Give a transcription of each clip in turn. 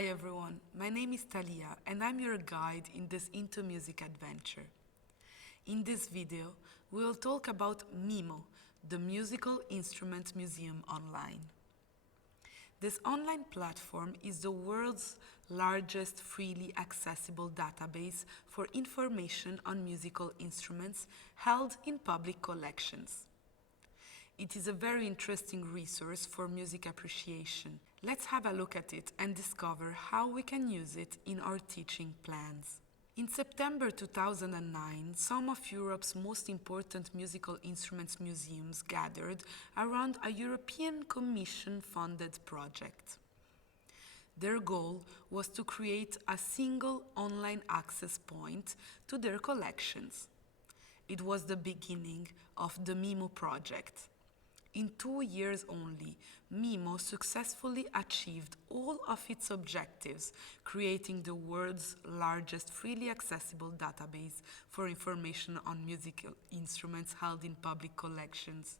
Hi everyone, my name is Talia and I'm your guide in this intoMUSIC adventure. In this video, we will talk about MIMO, the Musical Instruments Museum Online. This online platform is the world's largest freely accessible database for information on musical instruments held in public collections. It is a very interesting resource for music appreciation. Let's have a look at it and discover how we can use it in our teaching plans. In September 2009, some of Europe's most important musical instruments museums gathered around a European Commission-funded project. Their goal was to create a single online access point to their collections. It was the beginning of the MIMO project. In 2 years only, MIMO successfully achieved all of its objectives, creating the world's largest freely accessible database for information on musical instruments held in public collections.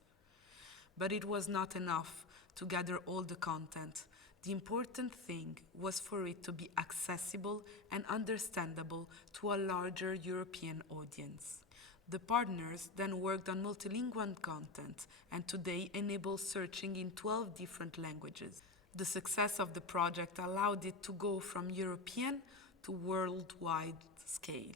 But it was not enough to gather all the content. The important thing was for it to be accessible and understandable to a larger European audience. The partners then worked on multilingual content and today enable searching in 12 different languages. The success of the project allowed it to go from European to worldwide scale.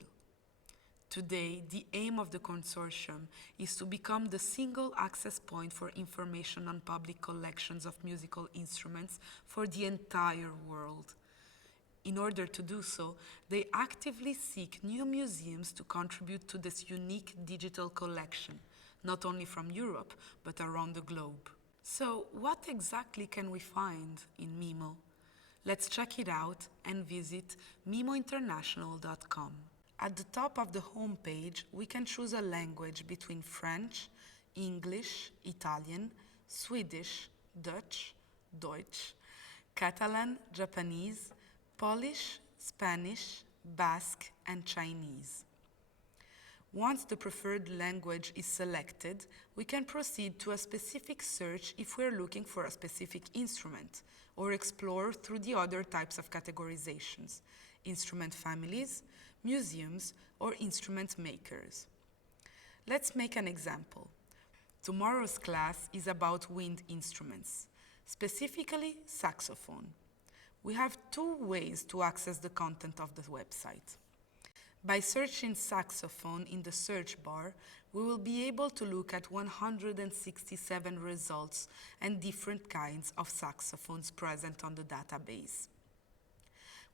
Today, the aim of the consortium is to become the single access point for information on public collections of musical instruments for the entire world. In order to do so, they actively seek new museums to contribute to this unique digital collection, not only from Europe, but around the globe. So, what exactly can we find in MIMO? Let's check it out and visit mimointernational.com. At the top of the homepage, we can choose a language between French, English, Italian, Swedish, Dutch, Deutsch, Catalan, Japanese, Polish, Spanish, Basque, and Chinese. Once the preferred language is selected, we can proceed to a specific search if we're looking for a specific instrument, or explore through the other types of categorizations: instrument families, museums, or instrument makers. Let's make an example. Tomorrow's class is about wind instruments, specifically saxophone. We have 2 ways to access the content of the website. By searching saxophone in the search bar, we will be able to look at 167 results and different kinds of saxophones present on the database.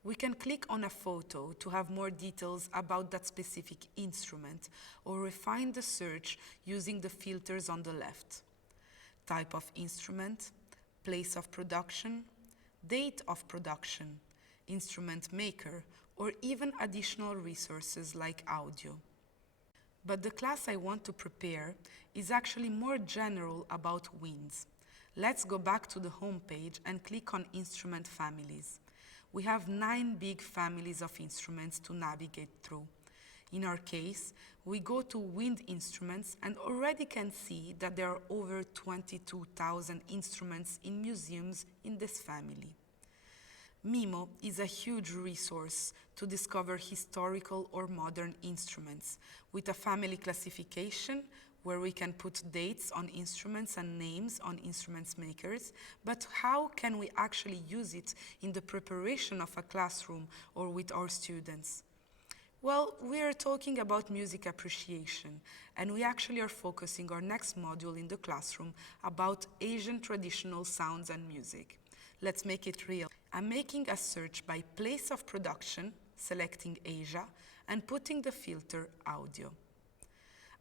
We can click on a photo to have more details about that specific instrument or refine the search using the filters on the left. Type of instrument, place of production, date of production, instrument maker, or even additional resources like audio. But the class I want to prepare is actually more general about winds. Let's go back to the home page and click on instrument families. We have 9 big families of instruments to navigate through. In our case, we go to wind instruments and already can see that there are over 22,000 instruments in museums in this family. MIMO is a huge resource to discover historical or modern instruments, with a family classification where we can put dates on instruments and names on instruments makers, but how can we actually use it in the preparation of a classroom or with our students? Well, we are talking about music appreciation, and we actually are focusing our next module in the classroom about Asian traditional sounds and music. Let's make it real. I'm making a search by place of production, selecting Asia, and putting the filter audio.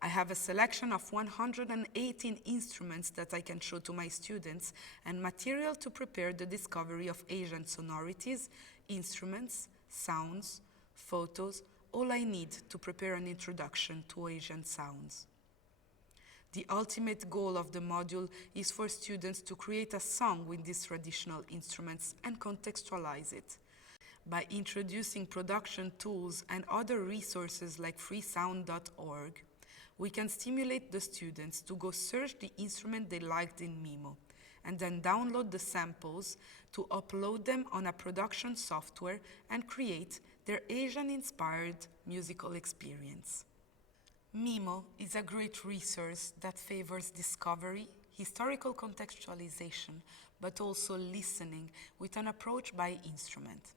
I have a selection of 118 instruments that I can show to my students and material to prepare the discovery of Asian sonorities, instruments, sounds, photos, all I need to prepare an introduction to Asian sounds. The ultimate goal of the module is for students to create a song with these traditional instruments and contextualize it. By introducing production tools and other resources like freesound.org, we can stimulate the students to go search the instrument they liked in MIMO and then download the samples to upload them on a production software and create their Asian-inspired musical experience. MIMO is a great resource that favors discovery, historical contextualization, but also listening with an approach by instrument.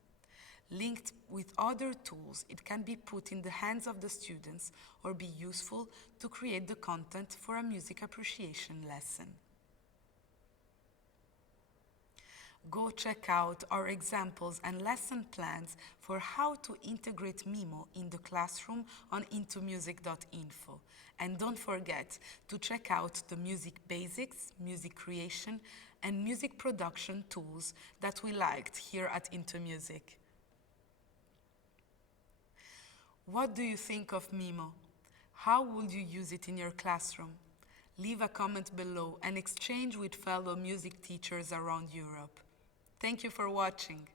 Linked with other tools, it can be put in the hands of the students or be useful to create the content for a music appreciation lesson. Go check out our examples and lesson plans for how to integrate MIMO in the classroom on intomusic.info. And don't forget to check out the music basics, music creation, and music production tools that we liked here at intoMUSIC. What do you think of MIMO? How would you use it in your classroom? Leave a comment below and exchange with fellow music teachers around Europe. Thank you for watching.